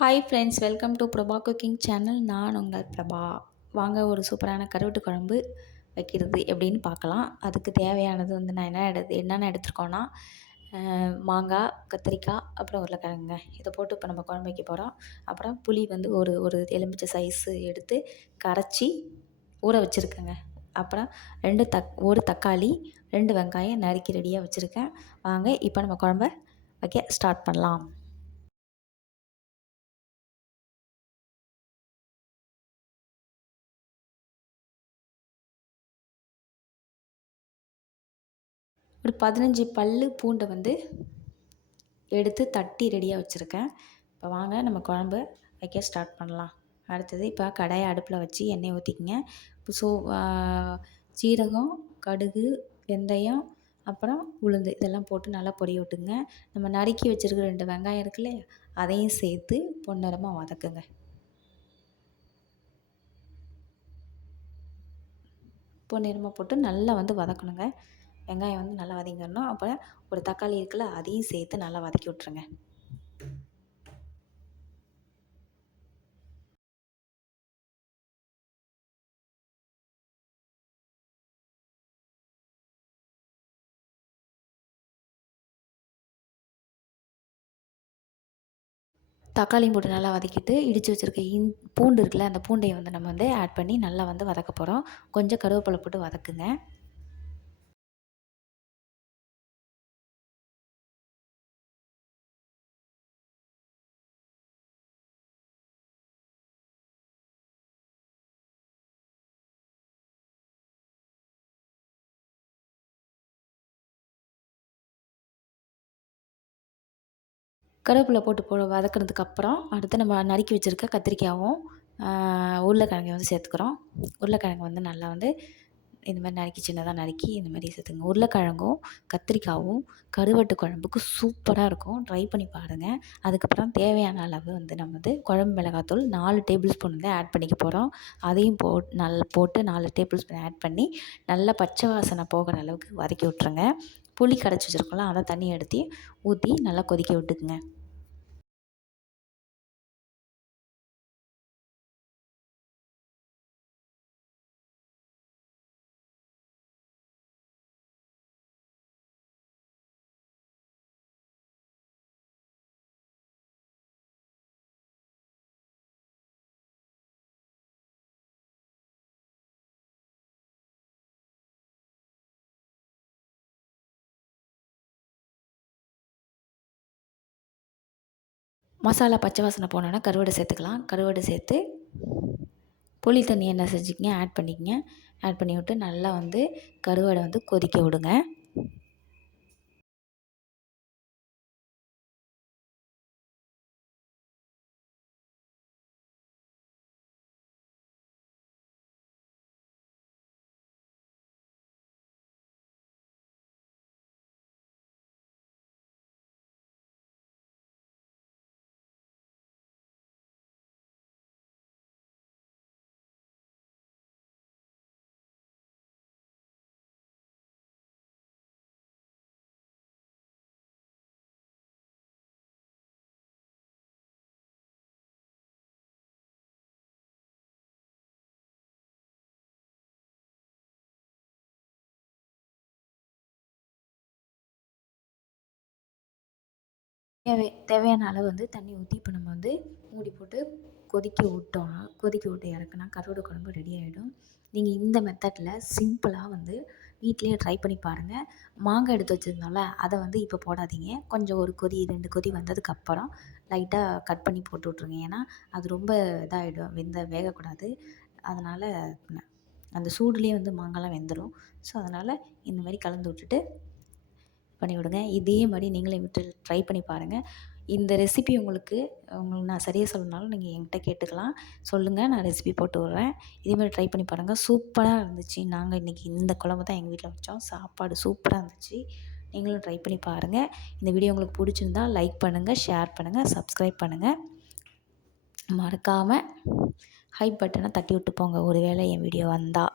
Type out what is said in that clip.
Hi friends welcome to Prabha cooking channel நான் உங்கள் பிரபா. வாங்க ஒரு சூப்பரான கருவட்டு குழம்பு வைக்கிறது எப்படின்னு பார்க்கலாம். அதுக்கு தேவையானது வந்து நான் என்ன எடு என்னென்ன எடுத்துருக்கோன்னா மாங்காய் கத்திரிக்காய் அப்புறம் உருளைக்கிழங்குங்க. இதை போட்டு இப்போ நம்ம குழம்பு வைக்க போகிறோம் அப்புறம் புளி வந்து ஒரு ஒரு எலுமிச்சை சைஸு எடுத்து கரைச்சி ஊற வச்சுருக்கேங்க. அப்புறம் ரெண்டு தக் ஒரு தக்காளி ரெண்டு வெங்காயம் நறுக்கி ரெடியாக வச்சுருக்கேன். வாங்க இப்போ நம்ம குழம்ப வைக்க ஸ்டார்ட் பண்ணலாம். ஒரு பதினஞ்சு பல் பூண்டை வந்து எடுத்து தட்டி ரெடியாக வச்சுருக்கேன். இப்போ வாங்க நம்ம குழம்பு வைக்க ஸ்டார்ட் பண்ணலாம். அடுத்தது இப்போ கடாயை அடுப்பில் வச்சு எண்ணெய் ஊற்றிக்கிங்க சோ சீரகம் கடுகு வெந்தயம் அப்புறம் உளுந்து இதெல்லாம் போட்டு நல்லா பொடி விட்டுங்க. நம்ம நறுக்கி வச்சுருக்க ரெண்டு வெங்காயம் இருக்குல்ல அதையும் சேர்த்து பொன்னிறமாக வதக்குங்க. பொன்னிறமாக போட்டு நல்லா வந்து வதக்கணுங்க. வெங்காயம் வந்து நல்லா வதங்கிடணும். அப்புறம் ஒரு தக்காளி இருக்குல்ல அதையும் சேர்த்து நல்லா வதக்கி விட்ருங்க தக்காளியும் போட்டு நல்லா வதக்கிட்டு இடித்து வச்சுருக்க இன் பூண்டு இருக்குல்ல அந்த பூண்டையை வந்து நம்ம வந்து ஆட் பண்ணி நல்லா வந்து வதக்க போகிறோம் கொஞ்சம் கருவேப்பிலை போட்டு வதக்குங்க. கருவேப்பிலை போட்டு போ வதக்கினதுக்கப்புறம் அடுத்து நம்ம நறுக்கி வச்சுருக்க கத்திரிக்காயும் உருளைக்கிழங்கையும் வந்து சேர்த்துக்கிறோம். உருளைக்கிழங்கு வந்து நல்லா வந்து இந்த மாதிரி நறுக்கி சின்னதாக நறுக்கி இந்த மாதிரி சேர்த்துங்க உருளைக்கிழங்கும் கத்திரிக்காயும் கருவாட்டு குழம்புக்கு சூப்பராக இருக்கும். ட்ரை பண்ணி பாருங்கள் அதுக்கப்புறம் தேவையான அளவு வந்து நம்ம வந்து குழம்பு மிளகாத்தூள் நாலு டேபிள் ஸ்பூன் வந்து ஆட் பண்ணிக்க போகிறோம் அதையும் போ நல் போட்டு நாலு டேபிள் ஸ்பூன் ஆட் பண்ணி நல்லா பச்சை வாசனை போகிற அளவுக்கு வதக்கி விட்ருங்க புளி கரைச்சி வச்சுருக்கோம்ல அதை தண்ணி எடுத்து ஊற்றி நல்லா கொதிக்க விட்டுக்குங்க. மசாலா பச்சை வாசனை போனோன்னா கருவாடு சேர்த்துக்கலாம். கருவாடு சேர்த்து புளி தண்ணி என்ன செஞ்சுக்கிங்க ஆட் பண்ணிக்கங்க. ஆட் பண்ணி விட்டு நல்லா வந்து கருவாடை வந்து கொதிக்க விடுங்க. தேவை தேவையான அளவு வந்து தண்ணி ஊற்றி இப்போ நம்ம வந்து மூடி போட்டு கொதிக்க விட்டோம்னா கொதிக்க விட்டு இறக்குனா கருவாடு குழம்பு ரெடி ஆகிடும் நீங்கள் இந்த மெத்தடில் சிம்பிளாக வந்து வீட்லேயே ட்ரை பண்ணி பாருங்கள் மாங்காய் எடுத்து வச்சுருந்தோம்ல அதை வந்து இப்போ போடாதீங்க. கொஞ்சம் ஒரு கொதி ரெண்டு கொதி வந்ததுக்கப்புறம் லைட்டாக கட் பண்ணி போட்டு விட்ருங்க ஏன்னா அது ரொம்ப இதாகிடும் வெந்த வேகக்கூடாது. அதனால் அந்த சூடுலேயே வந்து மாங்காய்லாம் வெந்துடும் ஸோ அதனால் இந்த மாதிரி கலந்து விட்டுட்டு பண்ணிவிடுங்க இதே மாதிரி நீங்களே விட்டு ட்ரை பண்ணி பாருங்கள் இந்த ரெசிபி உங்களுக்கு உங்களுக்கு நான் சரியாக சொல்லணுனாலும் நீங்கள் என்கிட்ட கேட்டுக்கலாம். சொல்லுங்கள் நான் ரெசிபி போட்டு விட்றேன். இதேமாதிரி ட்ரை பண்ணி பாருங்கள் சூப்பராக இருந்துச்சு. நாங்கள் இன்றைக்கி இந்த குழம்பு தான் எங்கள் வீட்டில் வச்சோம். சாப்பாடு சூப்பராக இருந்துச்சு. நீங்களும் ட்ரை பண்ணி பாருங்கள் இந்த வீடியோ உங்களுக்கு பிடிச்சிருந்தா லைக் பண்ணுங்கள் ஷேர் பண்ணுங்கள் சப்ஸ்கிரைப் பண்ணுங்கள் மறக்காமல் ஹை பட்டனை தட்டி விட்டு போங்க. ஒரு வேளை என் வீடியோ வந்தால்